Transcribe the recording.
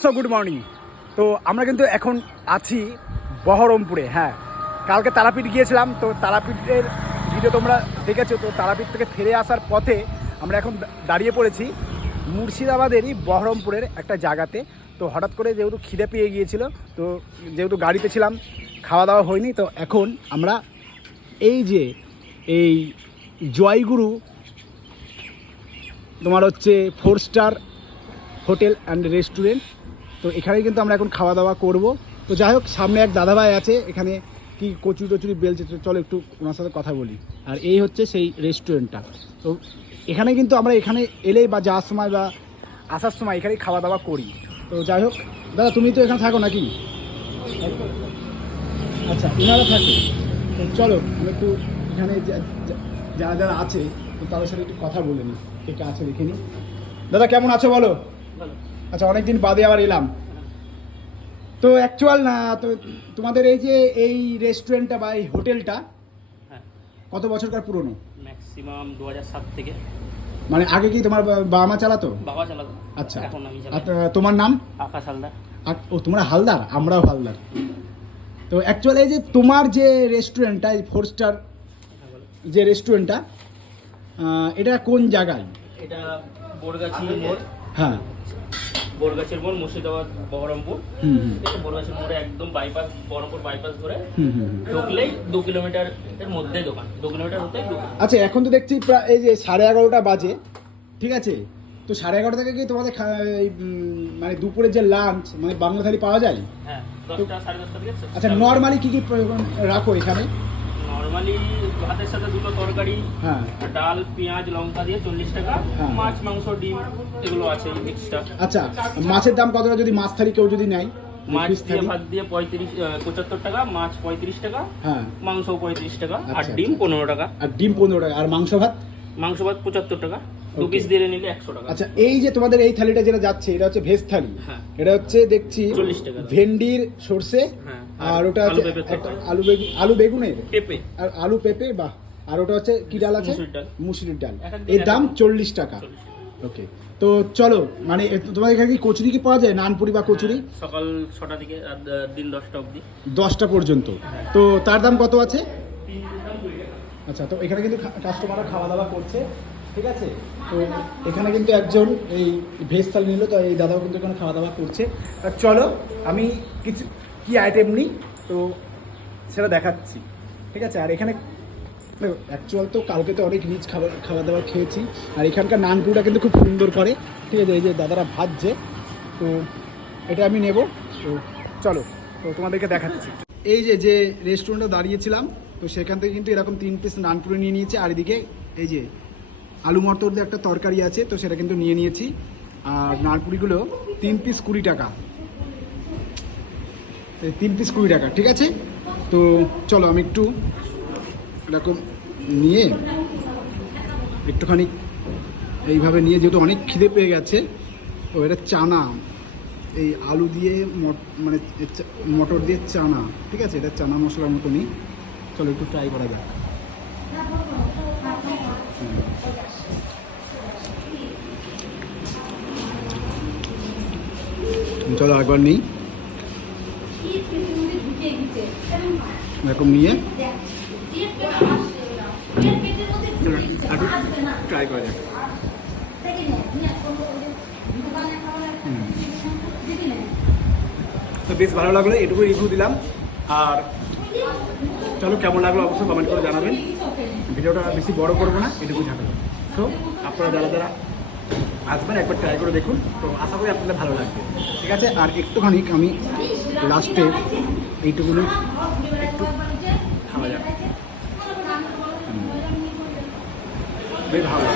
So good morning তো আমরা কিন্তু এখন আছি বহরমপুরে হ্যাঁ। কালকে তারাপীঠ গিয়েছিলাম, তো তারাপীঠের ভিডিও তোমরা দেখেছ, তো তারাপীঠ থেকে ফিরে আসার পথে আমরা এখন দাঁড়িয়ে পড়েছি মুর্শিদাবাদেরই বহরমপুরের একটা জায়গাতে। তো হঠাৎ করে যেহেতু খিদে পেয়ে গিয়েছিল, তো যেহেতু গাড়িতে ছিলাম, খাওয়া দাওয়া হয়নি, তো এখন আমরা এই যে, এই জয়গুরু, তোমার হচ্ছে four star hotel and restaurant তো এখানেই কিন্তু আমরা এখন খাওয়া দাওয়া করব। তো যাই হোক সামনে এক দাদাভাই আছে, এখানে কি কচুরি টচুরি বেলছে চলো একটু ওনার সাথে কথা বলি। আর এই হচ্ছে সেই রেস্টুরেন্টটা। তো এখানে কিন্তু আমরা এখানে এলেই বা যাওয়ার সময় বা আসার সময় এখানেই খাওয়া দাওয়া করি। তো যাই হোক দাদা, তুমি তো এখানে থাকো নাকি? আচ্ছা এনারা থাকে। তো চলো, আমি একটু এখানে যারা যারা আছে, তো তাদের সাথে একটু কথা বলে নিই। কে কে আছে দেখে নিই। দাদা, কেমন আছো বলো? আচ্ছা অনেকদিন বাদে আবার এলাম। তো অ্যাকচুয়াল না তো তোমাদের এই যে এই রেস্টুরেন্টটা বা এই হোটেলটা হ্যাঁ। কত বছরকার পুরনো? ম্যাক্সিমাম দু সাত থেকে। মানে আগে কি তোমার বাবা মা চালাতো? বাবা চালাতো। আচ্ছা। এখন আমি তো- তোমার নাম? আকাশ হালদার। ও তোমরা হালদার? আমরাও হালদার। তো অ্যাকচুয়ালি এই যে তোমার যে রেস্টুরেন্টটা এই ফোর স্টার হ্যাঁ, যে রেস্টুরেন্টটা এটা কোন জায়গায়? এটা বোরগাছি মোড় হ্যাঁ। বোরগাছির মোড় মুর্শিদাবাদ বহরমপুর। হুম এটা মোড়ে একদম বাইপাস বহরমপুর বাইপাস ধরে। ঢুকলেই দু কিলোমিটার এর মধ্যে দোকান। দু কিলোমিটার হতে আচ্ছা এখন তো দেখছি প্রায় এই যে সাড়ে এগারোটা বাজে ঠিক আছে? তো সাড়ে এগারোটা থেকে কি তোমাদের মানে দুপুরের যে লাঞ্চ মানে বাংলা থালি পাওয়া যায়? হ্যাঁ আচ্ছা নর্মালি কি কি প্রয়োজন রাখো এখানে? নর্মালি ভাতের সাথে দুটো তরকারি হ্যাঁ। ডাল পেঁয়াজ লঙ্কা দিয়ে চল্লিশ টাকা হ্যাঁ। মাছ মাংস ডিম এগুলো আছে এক্সট্রা আচ্ছা মাছের দাম কতটা যদি মাছ থালি কেউ যদি নেয়? মাছ দিয়ে ভাত দিয়ে পঁয়ত্রিশ পঁচাত্তর টাকা মাছ পঁয়ত্রিশ টাকা হ্যাঁ। মাংস পঁয়ত্রিশ টাকা আর আচ্ছা, ডিম আচ্ছা। পনেরো টাকা। আর ডিম পনেরো টাকা আর মাংস ভাত? মাংস ভাত পঁচাত্তর টাকা দু পিস নিলে একশো টাকা। আচ্ছা এই যে তোমাদের এই থালিটা যেটা যাচ্ছে এটা হচ্ছে ভেজ থালি। হ্যাঁ। এটা হচ্ছে দেখছি 40 টাকা। ভেন্ডির সর্ষে হ্যাঁ, আর ওটা হচ্ছে আলু বেগুন আলু বেগুনের পেঁপে। আর আলু পেঁপে বাহ। আর ওটা হচ্ছে কি ডাল আছে? মুসুরির ডাল। এর দাম চল্লিশ টাকা। ওকে। তো চলো মানে তোমাদের এখানে কি কচুরি কি পাওয়া যায়? নানপুরি বা কচুরি? সকাল ছটা থেকে দিন দশটা অবধি। দশটা পর্যন্ত। তো তার দাম কত আছে? আচ্ছা তো এখানে কিন্তু কাস্টমাররা খাওয়া দাওয়া করছে ঠিক আছে? তো এখানে কিন্তু একজন এই ভেজ থালি নিল তো এই দাদাও কিন্তু এখানে খাওয়া দাওয়া করছে। আর চলো আমি কিছু কি আইটেম নিই, তো সেটা দেখাচ্ছি। ঠিক আছে? আর এখানে অ্যাকচুয়াল তো কালকে তো অনেক রিচ খাবার খাওয়া দাওয়া খেয়েছি। আর এখানকার নানপুরিটা কিন্তু খুব সুন্দর করে। ঠিক আছে? এই যে দাদারা ভাজছে, তো এটা আমি নেব। তো চলো, তো তোমাদেরকে দেখাচ্ছি। এই যে যে রেস্টুরেন্টে দাঁড়িয়েছিলাম, তো সেখান থেকে কিন্তু এরকম তিন পিস নানপুরি নিয়ে নিয়েছে। আর এদিকে এই যে আলু মটর দিয়ে একটা তরকারি আছে, তো সেটা কিন্তু নিয়ে নিয়েছি। আর নানপুরিগুলো তিন পিস কুড়ি টাকা। তিন পিস কুড়ি টাকা ঠিক আছে? তো চলো আমি একটু এরকম নিয়ে একটুখানি এইভাবে নিয়ে, যেহেতু অনেক খিদে পেয়ে গেছে তো এটা চানা, এই আলু দিয়ে মানে মটর দিয়ে চানা, ঠিক আছে? এটা চানা মশলার মতনই চলো একটু ট্রাই করা যাক। চলো একবার নিই। এরকম নিয়ে? একটু ট্রাই করা যাক। তো বেশ ভালো লাগল এটুকু রিভিউ দিলাম। আর চলো কেমন লাগল অবশ্যই কমেন্ট করে জানাবেন। ভিডিওটা বেশি বড় করব না এটুকুই থাকবে তো আপনারা যারা যারা আসবেন একবার ট্রাই করে দেখুন। তো আশা করি আপনাদের ভালো লাগবে। ঠিক আছে? আর একটুখানি আমি লাস্টে এইটুকুনি একটু খাওয়া যাবে বেশ ভালো।